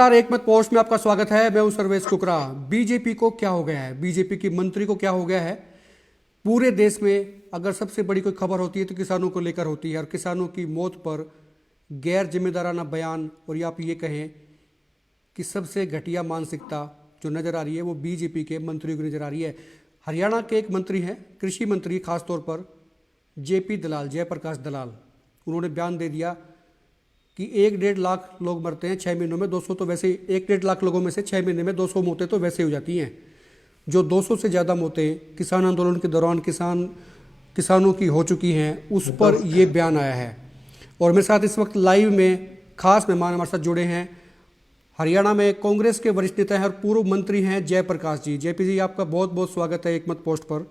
नमस्कार, एक मत पोस्ट में आपका स्वागत है। मैं हूं सर्वेश कुकरा। बीजेपी को क्या हो गया है, बीजेपी की मंत्री को क्या हो गया है? पूरे देश में अगर सबसे बड़ी कोई खबर होती है तो किसानों को लेकर होती है, और किसानों की मौत पर गैर जिम्मेदाराना बयान, और या आप ये कहें कि सबसे घटिया मानसिकता जो नज़र आ रही है वो बीजेपी के मंत्रियों की नज़र आ रही है। हरियाणा के एक मंत्री हैं, कृषि मंत्री, खासतौर पर जेपी दलाल, जयप्रकाश दलाल, उन्होंने बयान दे दिया कि 1-1.5 लाख लोग मरते हैं 6 महीनों में। 200 तो वैसे 1-1.5 लाख लोगों में से 6 महीने में 200 मौतें तो वैसे हो जाती हैं। जो 200 से ज़्यादा मौतें किसान आंदोलन के दौरान किसानों की हो चुकी हैं, उस पर ये बयान आया है। और मेरे साथ इस वक्त लाइव में खास मेहमान हमारे साथ जुड़े हैं, हरियाणा में कांग्रेस के वरिष्ठ नेता हैं और पूर्व मंत्री हैं जयप्रकाश जी। जेपी जी, आपका बहुत बहुत स्वागत है एकमत पोस्ट पर।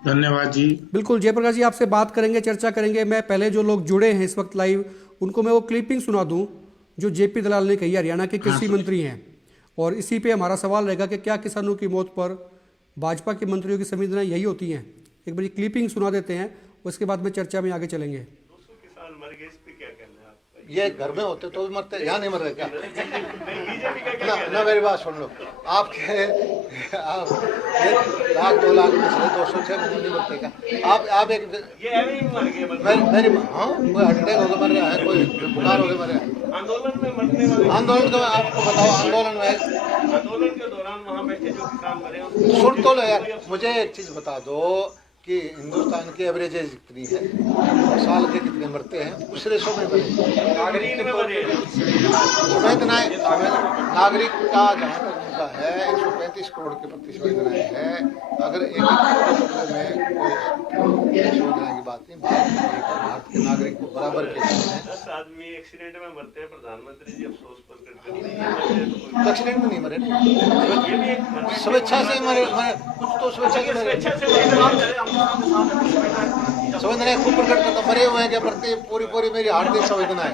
धन्यवाद जी। बिल्कुल जयप्रकाश जी, आपसे बात करेंगे, चर्चा करेंगे। मैं पहले जो लोग जुड़े हैं इस वक्त लाइव, उनको मैं वो क्लिपिंग सुना दूं जो जेपी दलाल ने कही, हरियाणा के कृषि मंत्री हैं, और इसी पे हमारा सवाल रहेगा कि क्या किसानों की मौत पर भाजपा के मंत्रियों की संवेदनाएं यही होती हैं। एक बार क्लिपिंग सुना देते हैं, उसके बाद में चर्चा में आगे चलेंगे। ये घर में होते तो भी मरते, यहाँ नहीं मर रहे क्या? ना मेरी बात सुन लो। आपके आप 1-2 लाख में से 200 से नहीं मरते क्या? आप एक मेरी हाँ, कोई हार्ट अटैक होकर मर रहा है, कोई बुखार होकर मर रहा है। आंदोलन तो आपको बताओ, आंदोलन के दौरान वहाँ बैठे जो किसान मरे, सुन तो लो यार। मुझे एक चीज बता दो कि हिंदुस्तान की एवरेज एज कितनी है, साल के कितने मरते हैं, उस रेशो में मरे। नागरिक का जहाँ तक मुद्दा है 135 करोड़ के प्रति संवेदनाएं है। अगर एक में कोई संवेदना की बात नहीं, भारत के नागरिक को बराबर के 10 आदमी एक्सीडेंट में मरते हैं, प्रधानमंत्री जी अफसोस प्रकट करते हैं। एक्सीडेंट में नहीं मरे, स्वेच्छा से मरे, कुछ तो स्वेच्छा से मरे। संवेदनाएं खूब प्रकट करता, मरे हुए हैं क्या? प्रति पूरी मेरी हार्दिक संवेदना है।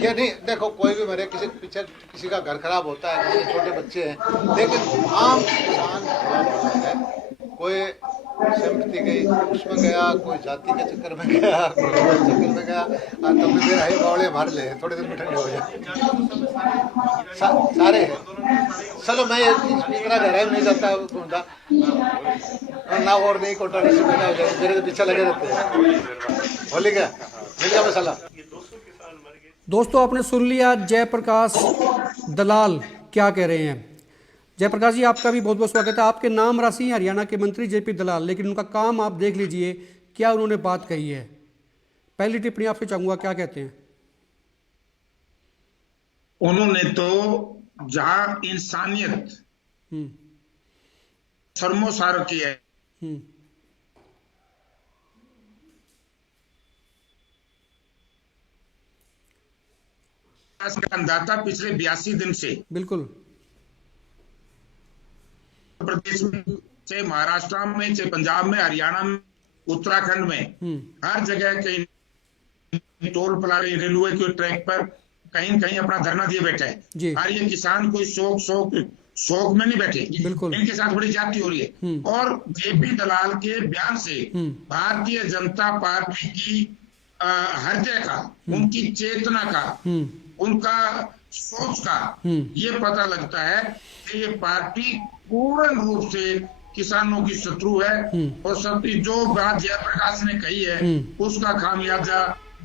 ये नहीं देखो, कोई भी मरे, किसी पीछे किसी का घर खराब होता है, किसी छोटे बच्चे हैं, लेकिन आम इंसान है, कोई सिंपैथी गई उसमें गया, कोई जाति के चक्कर में गया, कोई चक्कर में गया, तब भी मेरा ही बावड़े मार ले, थोड़े दिन में ठंडे हो जाए सारे। चलो मैं इतना गहराई में नहीं जाता घूमता ना, और नहीं कोटा नहीं सुनना हो जाए, मेरे पीछे लगे रहते हैं। बोली क्या मिल गया मसाला। दोस्तों, आपने सुन लिया जयप्रकाश दलाल क्या कह रहे हैं। जयप्रकाश जी, आपका भी बहुत बहुत स्वागत है। आपके नाम राशि हैं हरियाणा के मंत्री जेपी दलाल, लेकिन उनका काम आप देख लीजिए, क्या उन्होंने बात कही है। पहली टिप्पणी आपसे चाहूंगा, क्या कहते हैं? उन्होंने तो जहां इंसानियत शर्मोसार की है, अंदाता पिछले 82 दिन से बिल्कुल प्रदेश में, चाहे महाराष्ट्र में, चाहे पंजाब में, हरियाणा में, उत्तराखंड में, हर जगह कहीं टोल प्लाजा, रेलवे के ट्रैक पर कहीं कहीं अपना धरना दिए बैठे हैं। और ये किसान कोई शौक में नहीं बैठे, इनके साथ बड़ी ज्यादती हो रही है। और जेपी दलाल के बयान से भारतीय जनता पार्टी की हृदय का, उनकी चेतना का, उनका सोच का ये पता लगता है कि ये पार्टी पूर्ण रूप से किसानों की शत्रु है। और जो बात जयप्रकाश ने कही है उसका खामियाजा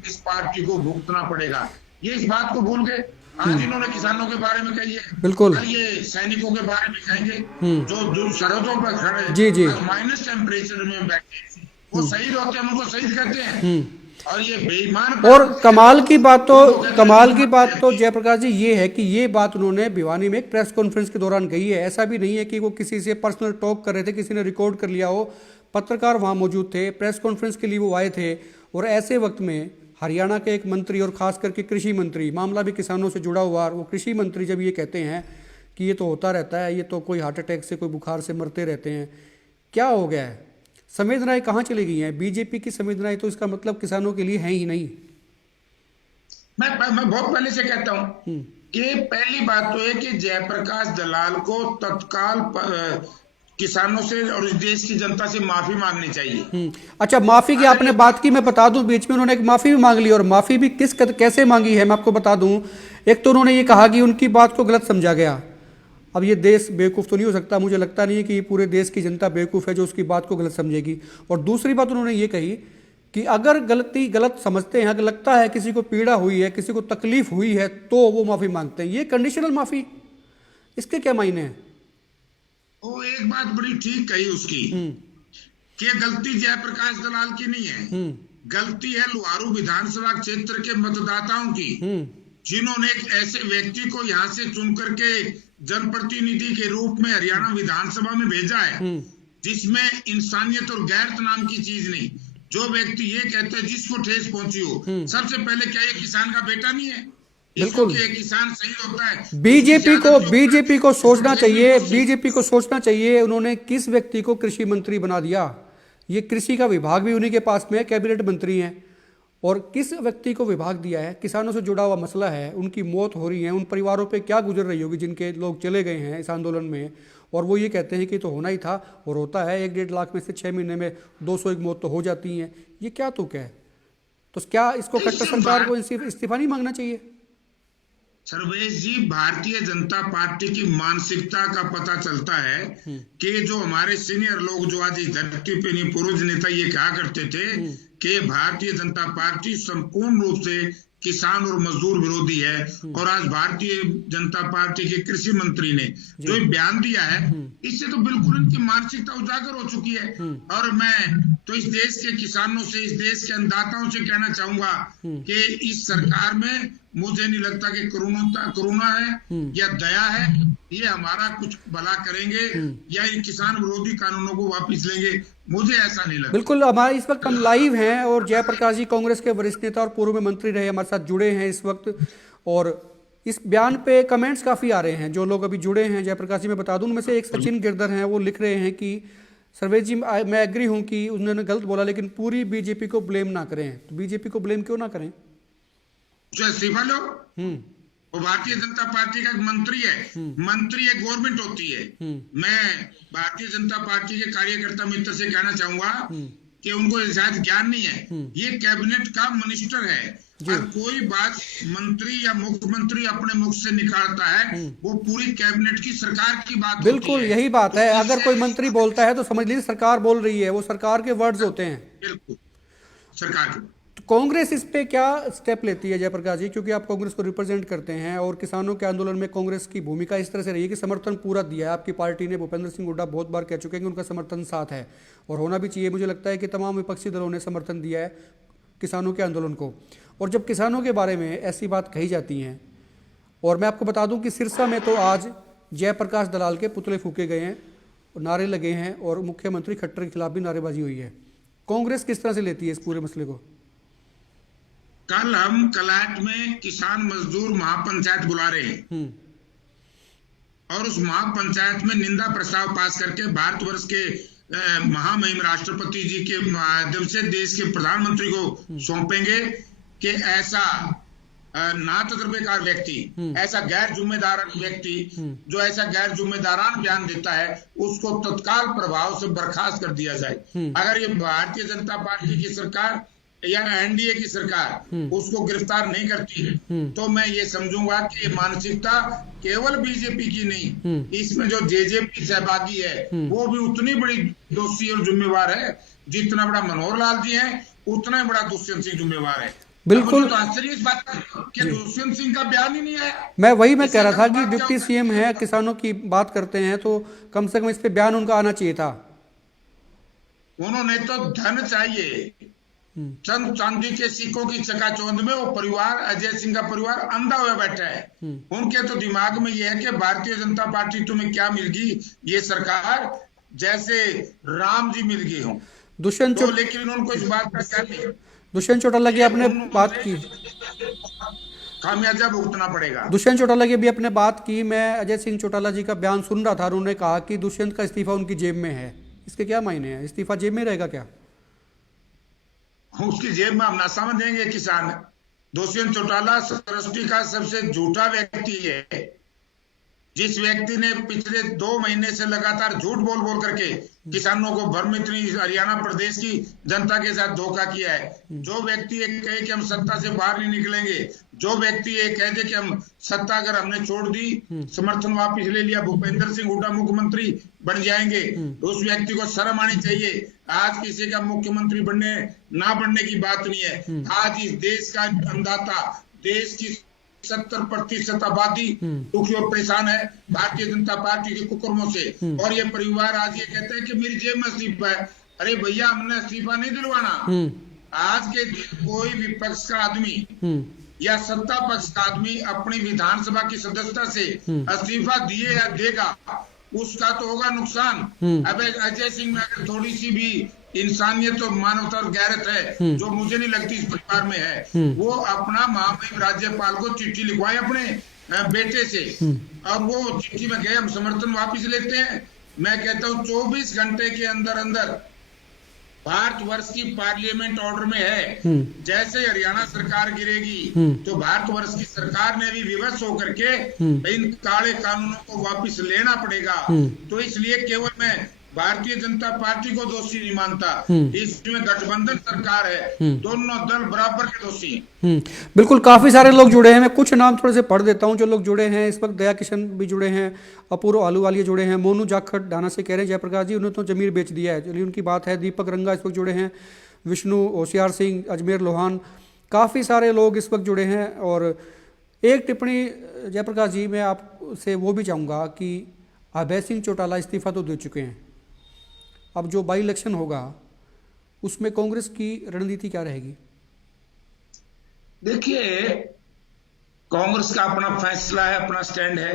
इस पार्टी को भुगतना पड़ेगा। ये इस बात को भूल गए। आज इन्होंने किसानों के बारे में कही है, बिल्कुल ये सैनिकों के बारे में कहेंगे जो सरहदों पर खड़े जी माइनस टेम्परेचर में बैठे, वो शहीद होते हैं, उनको शहीद कहते हैं। और ये बेईमान, और कमाल की बात तो जयप्रकाश जी ये है कि ये बात उन्होंने भिवानी में एक प्रेस कॉन्फ्रेंस के दौरान कही है। ऐसा भी नहीं है कि वो किसी से पर्सनल टॉक कर रहे थे, किसी ने रिकॉर्ड कर लिया हो। पत्रकार वहां मौजूद थे, प्रेस कॉन्फ्रेंस के लिए वो आए थे। और ऐसे वक्त में हरियाणा के एक मंत्री, और खास करके कृषि मंत्री, मामला भी किसानों से जुड़ा हुआ, वो कृषि मंत्री जब ये कहते हैं कि ये तो होता रहता है, ये तो कोई हार्ट अटैक से, कोई बुखार से मरते रहते हैं, क्या हो गया है? संवेदनाएं कहाँ चली गई हैं? बीजेपी की संवेदनाएं तो इसका मतलब किसानों के लिए हैं ही नहीं। मैं बहुत पहले से कहता हूं कि पहली बात तो है कि जयप्रकाश दलाल को तत्काल किसानों से और इस देश की जनता से माफी मांगनी चाहिए। अच्छा, माफी की आपने बात की, मैं बता दूं बीच में उन्होंने एक माफी भी मांग ली, और माफी भी कैसे मांगी है मैं आपको बता दूं। एक तो उन्होंने ये कहा कि उनकी बात को गलत समझा गया। अब ये देश बेवकूफ़ तो नहीं हो सकता, मुझे लगता नहीं है कि पूरे देश की जनता बेवकूफ़ है जो उसकी बात को गलत समझेगी। और दूसरी बात उन्होंने ये कही कि अगर गलत समझते हैं, अगर लगता है किसी को पीड़ा हुई है, किसी को तकलीफ हुई है, तो वो माफ़ी मांगते हैं। ये कंडीशनल माफ़ी, इसके क्या मायने हैं? वो एक बात बड़ी ठीक कही उसकी कि गलती जयप्रकाश दलाल की नहीं है, गलती है लुहारू विधानसभा क्षेत्र के मतदाताओं की, जिन्होंने एक ऐसे व्यक्ति को यहाँ से चुन करके जनप्रतिनिधि के रूप में हरियाणा विधानसभा में भेजा है, जिसमें इंसानियत और गैरत नाम की चीज नहीं। जो व्यक्ति ये कहता है जिसको ठेस पहुंची हो, सबसे पहले क्या ये किसान का बेटा नहीं है? बिल्कुल, किसान शहीद होता है। बीजेपी को सोचना चाहिए, बीजेपी को सोचना चाहिए उन्होंने किस व्यक्ति को कृषि मंत्री बना दिया। ये कृषि का विभाग भी उन्हीं के पास में है, कैबिनेट मंत्री हैं, और किस व्यक्ति को विभाग दिया है। किसानों से जुड़ा हुआ मसला है, उनकी मौत हो रही है, उन परिवारों पे क्या गुजर रही होगी जिनके लोग चले गए हैं इस आंदोलन में, और वो ये कहते हैं कि तो होना ही था, और होता है। 1-1.5 लाख में से 6 महीने में 201 मौत तो हो जाती हैं। ये क्या तुक है? तो क्या इसको खट्टर सरकार को इस्तीफा नहीं मांगना चाहिए? सर्वेश जी, भारतीय जनता पार्टी की मानसिकता का पता चलता है कि जो हमारे सीनियर लोग जो आज इस धरती पे नहीं, पूर्व नेता ये कहा करते थे कि भारतीय जनता पार्टी संपूर्ण रूप से किसान और मजदूर विरोधी है, और आज भारतीय जनता पार्टी के कृषि मंत्री ने जो बयान दिया है, इससे तो बिल्कुल इनकी मानसिकता उजागर हो चुकी है। और मैं तो इस देश के किसानों से, इस देश के अन्नदाताओं से कहना चाहूंगा कि इस सरकार में मुझे नहीं लगता कि करुणा है या दया है, ये हमारा कुछ भला करेंगे या इन किसान विरोधी कानूनों को वापस लेंगे, मुझे ऐसा नहीं लगता। बिल्कुल, हमारे इस वक्त हम लाइव हैं और जयप्रकाश जी कांग्रेस के वरिष्ठ नेता और पूर्व में मंत्री रहे हमारे साथ जुड़े हैं इस वक्त, और इस बयान पे कमेंट्स काफ़ी आ रहे हैं। जो लोग अभी जुड़े हैं जयप्रकाश जी, मैं बता दूं उनमें से एक सचिन गिरधर हैं, वो लिख रहे हैं कि सर्वेश जी मैं एग्री हूं कि उन्होंने गलत बोला, लेकिन पूरी बीजेपी को ब्लेम ना करें। तो बीजेपी को ब्लेम क्यों ना करें? इस्तीफा लो। वो भारतीय जनता पार्टी का एक मंत्री है, मंत्री एक गवर्नमेंट होती है। मैं भारतीय जनता पार्टी के कार्यकर्ता मित्र से कहना चाहूंगा कि उनको शायद ज्ञान नहीं है, ये कैबिनेट का मिनिस्टर है, और कोई बात मंत्री या मुख्यमंत्री अपने मुख से निकालता है, वो पूरी कैबिनेट की सरकार की बात बिल्कुल होती है। यही बात है। अगर कोई मंत्री बोलता है तो समझ लीजिए सरकार बोल रही है, वो सरकार के वर्ड्स होते हैं। बिल्कुल सरकार के। तो कांग्रेस इस पे क्या स्टेप लेती है जयप्रकाश जी, क्योंकि आप कांग्रेस को रिप्रेजेंट करते हैं, और किसानों के आंदोलन में कांग्रेस की भूमिका इस तरह से रही है कि समर्थन पूरा दिया है आपकी पार्टी ने। भूपेंद्र सिंह हुड्डा बहुत बार कह चुके हैं कि उनका समर्थन साथ है, और होना भी चाहिए। मुझे लगता है कि तमाम विपक्षी दलों ने समर्थन दिया है किसानों के आंदोलन को। और जब किसानों के बारे में ऐसी बात कही जाती हैं, और मैं आपको बता दूं कि सिरसा में तो आज जयप्रकाश दलाल के पुतले फूके गए हैं, नारे लगे हैं, और मुख्यमंत्री खट्टर के खिलाफ भी नारेबाजी हुई है। कांग्रेस किस तरह से लेती है इस पूरे मसले को? कल हम कलाट में किसान मजदूर महापंचायत बुला रहे हैं, और उस महापंचायत में निंदा प्रस्ताव पास करके भारतवर्ष के महामहिम राष्ट्रपति जी के माध्यम से देश के प्रधानमंत्री को सौंपेंगे कि ऐसा ना तजुर्बेकार व्यक्ति, ऐसा गैर जिम्मेदार व्यक्ति जो ऐसा गैर जिम्मेदारान बयान देता है, उसको तत्काल प्रभाव से बर्खास्त कर दिया जाए। अगर ये भारतीय जनता पार्टी की सरकार या एनडीए की सरकार उसको गिरफ्तार नहीं करती है, तो मैं ये समझूंगा कि ये मानसिकता केवल बीजेपी की नहीं, इसमें जो जेजेपी सहभागी है वो भी उतनी बड़ी दोषी और जिम्मेवार है। जितना बड़ा मनोहर लाल जी है, उतना ही बड़ा दुष्यंत सिंह जिम्मेवार है। बिल्कुल, तो आश्चर्य इस बात का कि दुष्यंत सिंह का बयान ही नहीं आया। मैं कह रहा था कि डिप्टी सीएम है, किसानों की बात करते हैं, तो कम से कम इस पे बयान उनका आना चाहिए था। उन्होंने तो धन चाहिए, चंद चांदी के सिक्कों की चकाचौंध में वो परिवार, अजय सिंह का परिवार अंधा हुआ बैठा है। उनके तो दिमाग में ये है कि भारतीय जनता पार्टी तुम्हें क्या मिल गई, ये सरकार जैसे राम जी मिल गए हों। दुष्यंत तो लेकिन उनको इस बात का क्या नहीं, दुष्यंत चौटाला की आपने बात की, खामियाजा भुगतना पड़ेगा। दुष्यंत चौटाला की भी आपने बात की। मैं अजय सिंह चौटाला जी का बयान सुन रहा था, उन्होंने कहा कि दुष्यंत का इस्तीफा उनकी जेब में है। इसके क्या मायने हैं? इस्तीफा जेब में रहेगा क्या? उसकी जेब में हम ना समझेंगे किसान। दुष्यंत चौटाला सृष्टि का सबसे झूठा व्यक्ति है। जिस व्यक्ति ने पिछले 2 महीने से लगातार झूठ बोल बोल करके किसानों को भ्रमित, हरियाणा प्रदेश की जनता के साथ धोखा किया है, जो व्यक्ति ये कहे कि हम सत्ता से बाहर नहीं निकलेंगे, जो व्यक्ति ये कह दे कि हम सत्ता अगर हमने छोड़ दी, समर्थन वापस ले लिया, भूपेंद्र सिंह हुड्डा मुख्यमंत्री बन जाएंगे, तो उस व्यक्ति को शर्म आनी चाहिए। आज किसी का मुख्यमंत्री बनने ना बनने की बात नहीं है। आज इस देश का अन्नदाता, देश की 70% आबादी दुखी और परेशान है भारतीय जनता पार्टी के कुकर्मों से। और ये परिवार आज ये कहते हैं कि मेरी जेब में इस्तीफा है। अरे भैया, हमने इस्तीफा नहीं दिलवाना। आज के दिन कोई विपक्ष का आदमी या सत्ता पक्ष का आदमी अपनी विधानसभा की सदस्यता से इस्तीफा दिए या देगा, उसका तो होगा नुकसान। अब अजय सिंह में अगर थोड़ी सी भी इंसानियत और मानवता और गैरत है, जो मुझे नहीं लगती इस परिवार में है, वो अपना महामहिम राज्यपाल को चिट्ठी लिखवाए अपने बेटे से, और वो चिट्ठी में गए हम समर्थन वापस लेते हैं। मैं कहता हूँ 24 घंटे के अंदर अंदर भारतवर्ष की पार्लियामेंट ऑर्डर में है, जैसे हरियाणा सरकार गिरेगी तो भारतवर्ष की सरकार ने भी विवश होकर के इन काले कानूनों को वापस लेना पड़ेगा। तो इसलिए केवल मैं भारतीय जनता पार्टी को दोषी नहीं मानता, इसमें गठबंधन सरकार है, दोनों दल बराबर के दोषी हैं। बिल्कुल, काफी सारे लोग जुड़े हैं। मैं कुछ नाम थोड़े से पढ़ देता हूं जो लोग जुड़े हैं इस वक्त। दया किशन भी जुड़े हैं, अपूर्व आलूवालिया जुड़े हैं, मोनू जाखड़ डाना से कह रहे हैं जयप्रकाश जी उन्होंने तो जमीर बेच दिया है, चलिए उनकी बात है। दीपक रंगा इस वक्त जुड़े हैं, विष्णु होशियार सिंह, अजमेर लोहान, काफ़ी सारे लोग इस वक्त जुड़े हैं। और एक टिप्पणी जयप्रकाश जी मैं आपसे वो भी चाहूँगा कि अभय सिंह चौटाला इस्तीफा तो दे चुके हैं, अब जो बाई इलेक्शन होगा उसमें कांग्रेस की रणनीति क्या रहेगी? देखिए, कांग्रेस का अपना फैसला है, अपना स्टैंड है,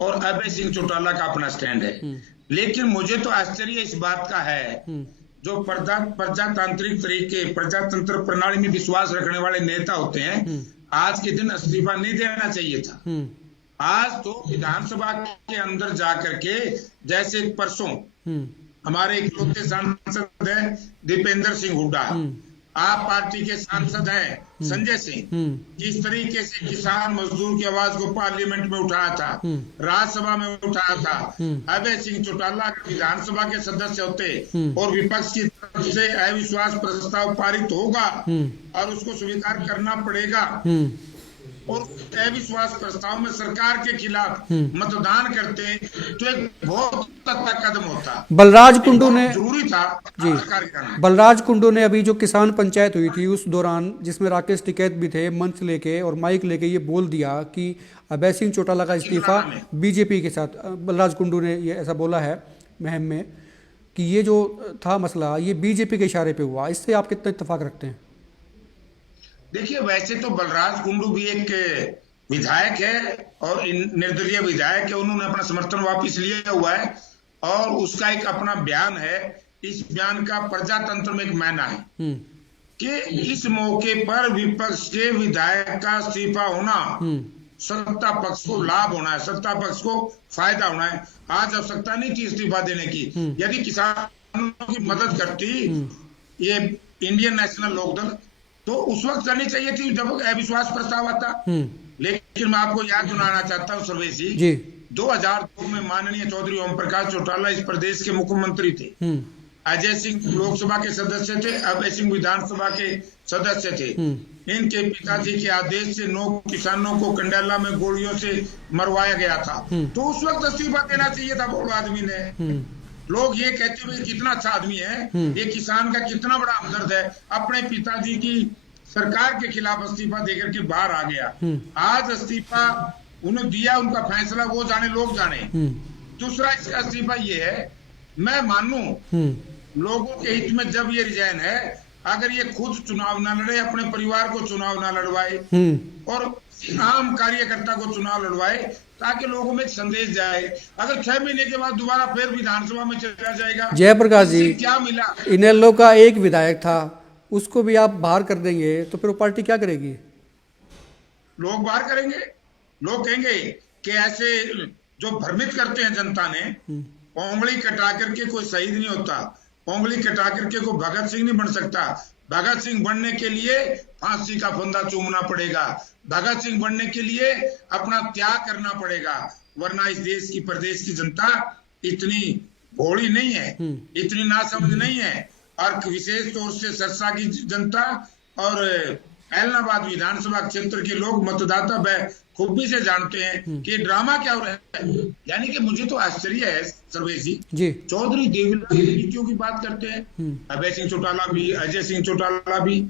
और अभय सिंह चौटाला का अपना स्टैंड है। लेकिन मुझे तो आश्चर्य इस बात का है, जो प्रजातांत्रिक तरीके, प्रजातंत्र प्रणाली में विश्वास रखने वाले नेता होते हैं, आज के दिन इस्तीफा नहीं देना चाहिए था। आज तो विधानसभा के अंदर जाकर के, जैसे परसों हमारे इकलौते सांसद हैं दीपेंद्र सिंह हुड्डा, आप पार्टी के सांसद हैं संजय सिंह, किस तरीके से किसान मजदूर की आवाज को पार्लियामेंट में उठाया था, राज्यसभा में उठाया था। अभय सिंह चौटाला विधानसभा के सदस्य होते और विपक्ष की तरफ से अविश्वास प्रस्ताव पारित होगा और उसको स्वीकार करना पड़ेगा, और अविश्वास प्रस्ताव में सरकार के खिलाफ मतदान करते तो एक बहुत तगड़ा कदम होता। बलराज कुंडू ने जरूरी था जी, बलराज कुंडू ने अभी जो किसान पंचायत हुई थी उस दौरान, जिसमें राकेश टिकैत भी थे, मंच लेके और माइक लेके ये बोल दिया कि अभय सिंह चौटाला का इस्तीफा बीजेपी के साथ, बलराज कुंडू ने ये ऐसा बोला है मुहिम में कि ये जो था मसला ये बीजेपी के इशारे पे हुआ। इससे आप कितना इत्तेफाक रखते हैं? देखिए, वैसे तो बलराज कुंडू भी एक विधायक है और निर्दलीय विधायक है, उन्होंने अपना समर्थन वापस लिया हुआ है और उसका एक अपना बयान है। इस बयान का प्रजातंत्र में एक मायना है कि इस मौके पर विपक्ष के विधायक का इस्तीफा होना सत्ता पक्ष को लाभ होना है, सत्ता पक्ष को फायदा होना है। आज आवश्यकता नहीं थी इस्तीफा देने की। यदि किसानों की मदद करती ये इंडियन नेशनल लोकदल तो उस वक्त करनी चाहिए थी जब अविश्वास प्रस्ताव आता। लेकिन मैं आपको याद दिलाना चाहता हूँ सर्वेश जी, 2002 में माननीय चौधरी ओम प्रकाश चौटाला इस प्रदेश के मुख्यमंत्री थे, अजय सिंह लोकसभा के सदस्य थे, अभय सिंह विधानसभा के सदस्य थे। इनके पिताजी के आदेश से 9 किसानों को कंडाला में गोलियों से मरवाया गया था, तो उस वक्त इस्तीफा देना चाहिए था बोलो आदमी ने। लोग ये कहते हुए कितना अच्छा आदमी है, ये किसान का कितना बड़ा हमदर्द है, अपने पिताजी की सरकार के खिलाफ इस्तीफा देकर के बाहर आ गया। आज इस्तीफा उन्हें दिया, उनका फैसला वो जाने, लोग जाने। दूसरा इसका इस्तीफा ये है, मैं मानूं लोगों के हित में जब ये रिजाइन है, अगर ये खुद चुनाव ना लड़े, अपने परिवार को चुनाव ना लड़वाए और आम कार्यकर्ता को चुनाव लड़वाए, ताकि लोगों में एक संदेश जाए। अगर 6 महीने के बाद दोबारा फिर विधानसभा में चला जाएगा, जयप्रकाश जी क्या मिला? इनेलो का एक विधायक था, उसको भी आप बाहर कर देंगे तो फिर वो पार्टी क्या करेगी? लोग बाहर करेंगे, लोग कहेंगे कि ऐसे जो भ्रमित करते हैं जनता ने, उंगली कटा करके कोई शहीद नहीं होता, उंगली कटा करके कोई भगत सिंह नहीं बन सकता। भगत सिंह बनने के लिए फांसी का फंदा चूमना पड़ेगा, भगत सिंह बनने के लिए अपना त्याग करना पड़ेगा। वरना इस देश की प्रदेश की जनता इतनी भोली नहीं है, इतनी नासमझ नहीं है। और विशेष तौर से सरसा की जनता और ऐलनाबाद विधानसभा क्षेत्र के लोग मतदाता खूबी से जानते हैं कि ड्रामा क्या हो रहा है। यानी कि मुझे तो आश्चर्य है सर्वेश जी, चौधरी देवीलाल की नीतियों की बात करते हैं, अभय सिंह चौटाला भी, अजय सिंह चौटाला भी।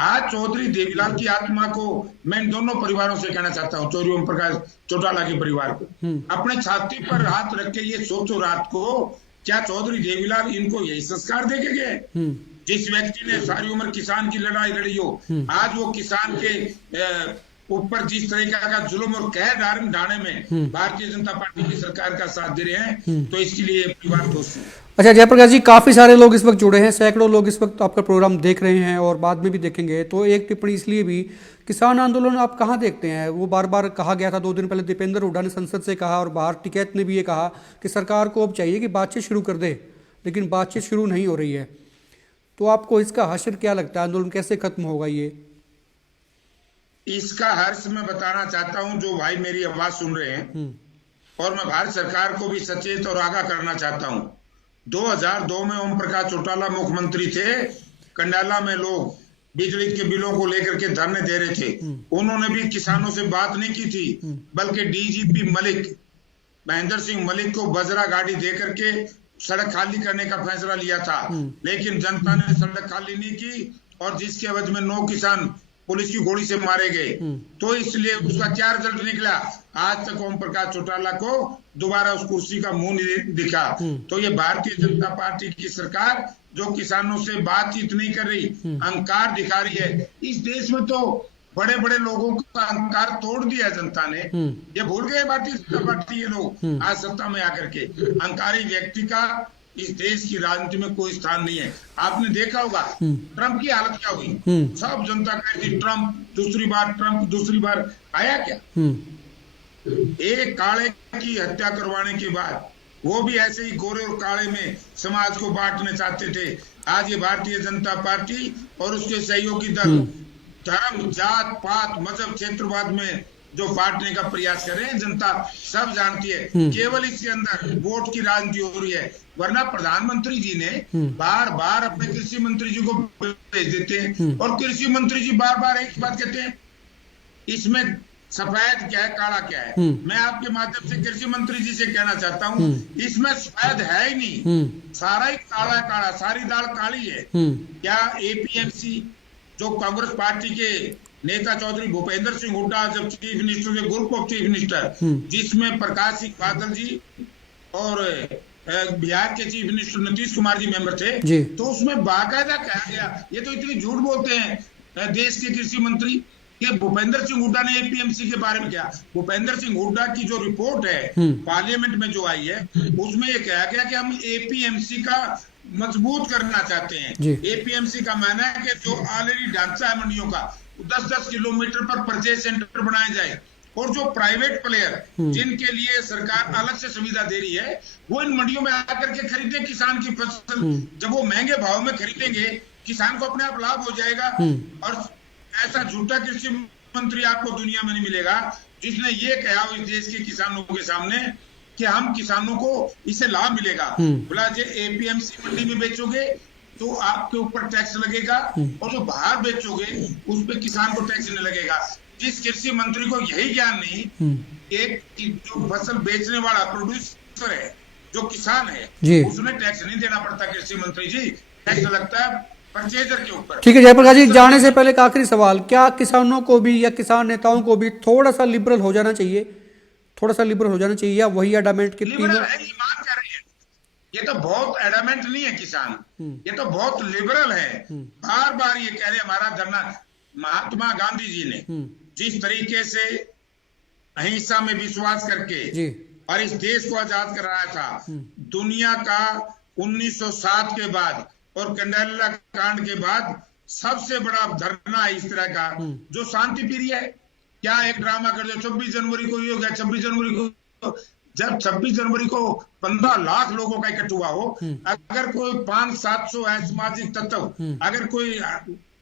आज चौधरी देवीलाल की आत्मा को मैं इन दोनों परिवारों से कहना चाहता हूँ, चौधरी ओम प्रकाश चौटाला के परिवार को, अपने छाती पर हाथ रख के ये सोचो रात को, क्या चौधरी देवीलाल इनको यही संस्कार दे के गए? जिस व्यक्ति ने सारी उम्र किसान की लड़ाई लड़ी हो, आज वो किसान के ऊपर जिस तरीके का जुल्म और कहर ढाने में भारतीय जनता पार्टी की सरकार का साथ दे रहे हैं, तो इसके लिए परिवार दोष है। अच्छा जयप्रकाश जी, काफी सारे लोग इस वक्त जुड़े हैं, सैकड़ों लोग इस वक्त आपका प्रोग्राम देख रहे हैं और बाद में भी देखेंगे। तो एक टिप्पणी इसलिए भी, किसान आंदोलन आप कहाँ देखते हैं? वो बार बार कहा गया था, 2 दिन पहले दीपेंद्र हुड्डा ने संसद से कहा और बाहर टिकैत ने भी ये कहा कि सरकार को अब चाहिए कि बातचीत शुरू कर दे, लेकिन बातचीत शुरू नहीं हो रही है। तो आपको इसका हश्र क्या लगता है? आंदोलन कैसे खत्म होगा ये? इसका हर्ष मैं बताना चाहता हूं जो भाई मेरी आवाज सुन रहे हैं, और मैं भारत सरकार को भी सचेत और आगाह करना चाहता हूं। 2002 में ओम प्रकाश चौटाला मुख्यमंत्री थे, कंडाला में लोग बिजली के बिलों को लेकर के धरने दे रहे थे, उन्होंने भी किसानों से बात नहीं की थी, बल्कि डीजीपी मलिक महेंद्र सिंह मलिक को बजरा गाड़ी दे करके सड़क खाली करने का फैसला लिया था। लेकिन जनता ने सड़क खाली नहीं की और जिसके एवज में 9 किसान पुलिस की गोली से मारे गए। तो इसलिए उसका क्या रिजल्ट निकला? आज तक ओम प्रकाश चौटाला को दोबारा उस कुर्सी का मुंह नहीं दिखा। तो ये भारतीय जनता पार्टी की सरकार जो किसानों से बातचीत नहीं कर रही, अहंकार दिखा रही है। इस देश में तो बड़े बड़े लोगों का अहंकार तोड़ दिया जनता ने। ये भूल गए भारतीय जनता पार्टी ये लोग आज सत्ता में आकर के। अहंकारी व्यक्ति का इस देश की राजनीति में कोई स्थान नहीं है। आपने देखा होगा ट्रंप की हालत क्या हुई, सब जनता कहती ट्रंप दूसरी बार आया क्या? एक काले की हत्या करवाने के बाद वो भी ऐसे ही गोरे और काले में समाज को बांटने चाहते थे। आज ये भारतीय जनता पार्टी और उसके सहयोगी दल धर्म, जात, पात, मजहब, क्षेत्रवाद में जो बांटने का प्रयास कर रहे हैं, जनता सब जानती है। केवल इसके अंदर वोट की राजनीति हो रही है, वरना प्रधानमंत्री जी ने बार बार अपने कृषि मंत्री जी को भेज देते हैं और कृषि मंत्री जी बार बार एक बात कहते हैं, इसमें सफेद क्या है काला क्या है। मैं आपके माध्यम से कृषि मंत्री जी से कहना चाहता हूँ, इसमें सफेद है ही नहीं, सारा ही काला काला, सारी दाल काली है। क्या एपीएमसी जो कांग्रेस पार्टी के नेता चौधरी भूपेंद्र सिंह हुड्डा जब चीफ मिनिस्टर के ग्रुप ऑफ चीफ मिनिस्टर, जिसमें प्रकाश सिंह बादल जी और बिहार के chief minister Nitish Kumar ji member थे, तो उसमें बाकायदा कहा गया, ये तो इतनी झूठ बोलते हैं देश के कृषि मंत्री कि भूपेंद्र सिंह हुड्डा ने एपीएमसी के बारे में क्या। भूपेंद्र सिंह हुड्डा की जो रिपोर्ट है पार्लियामेंट में जो आई है, उसमें ये कहा गया कि हम एपीएमसी का मजबूत करना चाहते हैं। एपीएमसी का मानना है कि जो ऑलरेडी ढांचा है मंडियों का, 10-10 किलोमीटर पर परचेज सेंटर बनाए जाए और जो प्राइवेट प्लेयर जिनके लिए सरकार अलग से सुविधा दे रही है, वो इन मंडियों में आकर के खरीदे किसान की फसल। जब वो महंगे भाव में खरीदेंगे, किसान को अपने आप लाभ हो जाएगा। और ऐसा झूठा कृषि मंत्री आपको दुनिया में नहीं मिलेगा जिसने ये कहा इस देश के किसानों के सामने कि हम किसानों को इससे लाभ मिलेगा। बोला जो एपीएमसी मंडी में बेचोगे तो आपके ऊपर टैक्स लगेगा और जो बाहर बेचोगे उस पे किसान को टैक्स नहीं लगेगा। जिस कृषि मंत्री को यही ज्ञान नहीं, एक जो फसल बेचने वाला प्रोड्यूसर है, जो किसान है, उसने टैक्स नहीं देना पड़ता कृषि मंत्री जी, टैक्स लगता है परचेजर के ऊपर। ठीक है जयप्रकाश जी, जाने से पहले एक आखिरी सवाल, क्या किसानों को भी या किसान नेताओं को भी थोड़ा सा लिबरल हो जाना चाहिए, या वही एडामेंट की ईमान कर रही है? ये तो बहुत एडामेंट नहीं है किसान, ये तो बहुत लिबरल है। बार बार ये कह रहे हमारा धरना, महात्मा गांधी जी ने जिस तरीके से अहिंसा में विश्वास करके और इस देश को आजाद कराया था, दुनिया का 1907 के बाद और कंडाला कांड के बाद सबसे बड़ा धरना है इस तरह का जो शांति प्रिय है। क्या एक ड्रामा कर दो, 26 जनवरी को ये हो गया, 26 जनवरी को, जब 26 जनवरी को 15 लाख लोगों का इकट्ठा हुआ हो, अगर कोई 500-700 है सामाजिक तत्व, अगर कोई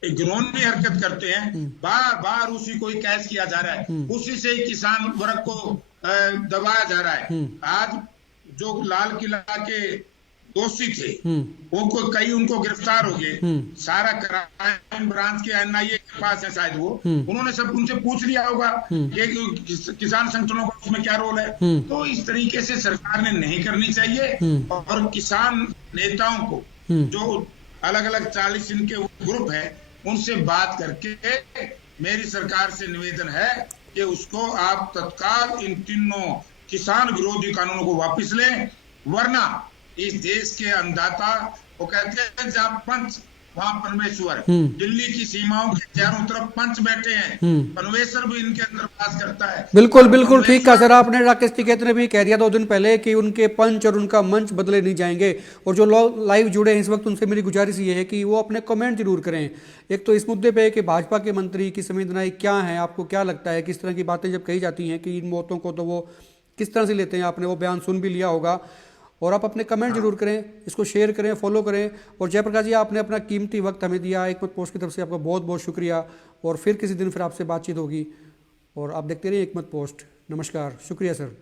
एक घिनौनी हरकत करते हैं, बार बार उसी को ही कैद किया जा रहा है, उसी से ही किसान वर्ग को दबाया जा रहा है। आज जो लाल किला के दोषी थे उनको गिरफ्तार हो गए, सारा क्राइम ब्रांच के एनआईए के पास है शायद वो, उन्होंने सब उनसे पूछ लिया होगा कि किसान संगठनों का उसमें क्या रोल है। तो इस तरीके से सरकार ने नहीं करनी चाहिए और किसान नेताओं को जो अलग अलग 40 इनके ग्रुप है उनसे बात करके मेरी सरकार से निवेदन है कि उसको आप तत्काल इन तीनों किसान विरोधी कानूनों को वापस लें, वरना इस देश के अन्नदाता, वो कहते हैं जहाँ पंच वहाँ परमेश्वर, दिल्ली की सीमाओं के चारों तरफ पंच बैठे हैं, परमेश्वर भी इनके अंदर वास करता है। बिल्कुल बिल्कुल ठीक कहा सर आपने। राकेश टिकैत ने भी कह दिया 2 दिन पहले कि उनके पंच और उनका मंच बदले नहीं जाएंगे। और जो लोग लाइव जुड़े हैं इस वक्त उनसे मेरी गुजारिश ये है कि वो अपने कमेंट जरूर करें। एक तो इस मुद्दे पे कि भाजपा के मंत्री की संवेदनाएं क्या हैं, आपको क्या लगता है, किस तरह की बातें जब कही जाती हैं कि इन मौतों को तो वो किस तरह से लेते हैं, आपने वो बयान सुन भी लिया होगा। और आप अपने कमेंट जरूर करें, इसको शेयर करें, फॉलो करें। और जयप्रकाश जी आपने अपना कीमती वक्त हमें दिया, एकमत पोस्ट की तरफ से आपका बहुत बहुत शुक्रिया। और फिर किसी दिन फिर आपसे बातचीत होगी और आप देखते रहिए एकमत पोस्ट। नमस्कार, शुक्रिया सर।